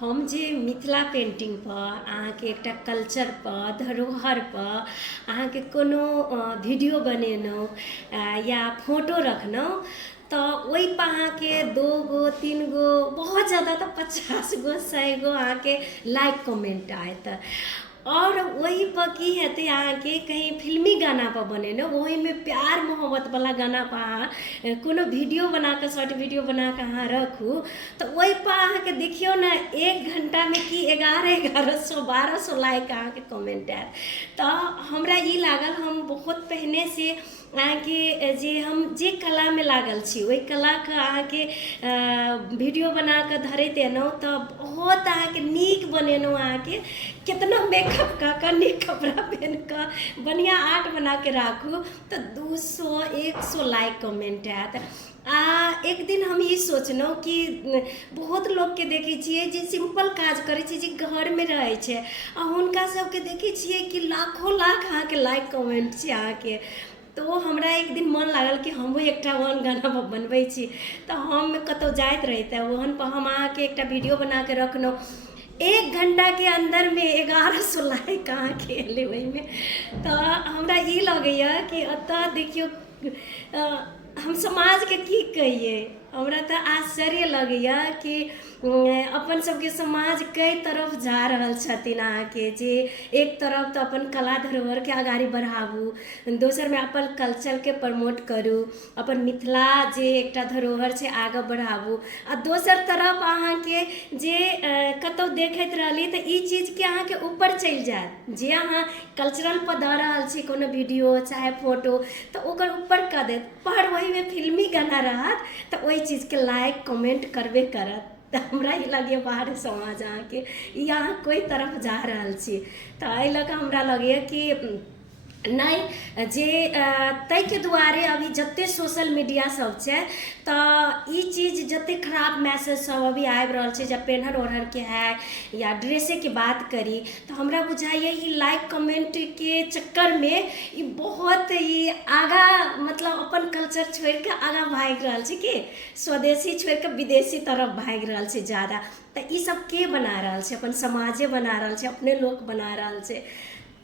हम जे मिथिला पेंटिंग पर अहाँके एकटा कल्चर पर धरोहर पर अहाँके कोनो वीडियो बनेलहुँ या फोटो रखलहुँ तऽ ओहिपर अहाँके 2 गो 3 गो बहुत ज़्यादा तऽ 50 गो 100 गो अहाँके लाइक कमेंट आयत। और वही पर की हेतै अहाँके कहीं फिल्मी गाना पर बनेलहुँ ओहिमे प्यार मोहब्बत वाला गाना पर अहाँ कोनो वीडियो बनाकऽ शॉर्ट वीडियो बनाकऽ अहाँ रखू तऽ ओहिपर अहाँके देखियौ ने 1 घंटामे कि 1100 1200 लाइक अहाँके कमेंट आयत। तऽ हमरा ई लागल हम बहुत पहिने से अहाँके जे हम जे कलामे लागल छी ओहि कलाके अहाँके वीडियो बनाकऽ धरैत एलहुँ तऽ बहुत अहाँके नीक बनेलहुँ। अहाँके केतना मेकअप कऽ कऽ नीक कपड़ा पहिन कऽ बढ़िआँ आर्ट बना के राखू तऽ 200 100 लाइक कमेंट आयत। एक दिन हम ई सोचलहुँ कि बहुत लोकके देखै छियै जे सिंपल काज करै छै जे घरमे रहै छै आ हुनका सबके देखै छियै कि लाखों लाख अहाँके लाइक कमेंट छै अहाँके। तो हमरा एक दिन मन लागल कि हमहूँ एकटा ओहन गाना बनबै छी तऽ हम कतहु जाइत रही तऽ ओहन पर हम अहाँके एकटा वीडियो बना के रखलहुँ। 1 घंटा के अंदर में 1100 लाइक अहाँके एलै ओहिमे। तऽ हमरा ई लगैए कि एतऽ देखियौ हम समाजके की कहिए, हमरा तऽ आश्चर्य लगैए कि अपन सबके समाज कई तरफ जा रहल छथिन अहाँके जे एक तरफ तऽ अपन कला धरोहरके आगाड़ी बढ़ाबू दोसरमे अपन कल्चरके प्रमोट करू अपन मिथिला जे एकटा धरोहर छै आगाँ बढ़ाबू आ दोसर तरफ अहाँके जे कतहु देखैत रहली तऽ ई चीजके अहाँके ऊपर चलि जायत जे अहाँ कल्चरल पर दऽ रहल छी कोनो वीडियो चाहे फोटो तऽ ओकर ऊपर कऽ देत पर ओहिमे फिल्मी गाना रहत तऽ ओहि चीजके लाइक कमेंट करबे करत। तऽ हमरा ई लगैए बाहर समाज अहाँके ई अहाँ कोइ तरफ जा रहल छी तऽ एहि लऽ कऽ हमरा लगैए कि नहि जे ताहिके दुआरे अभी जतेक सोशल मीडिया सब छै तऽ ई चीज जतेक खराब मैसेज सब अभी आबि रहल छै जब पेन्हर ओढ़रके है या ड्रेसेके बात करी तऽ हमरा बुझाइए ई लाइक कमेंटके चक्करमे ई बहुत ई आगाँ मतलब अपन कल्चर छोड़िके आगाँ भागि रहल छै कि स्वदेशी छोड़िके विदेशी तरफ भागि रहल छै ज़्यादा। तऽ ई सब के बना रहल छै अपन समाजे बना रहल छै अपने लोक बना रहल छै।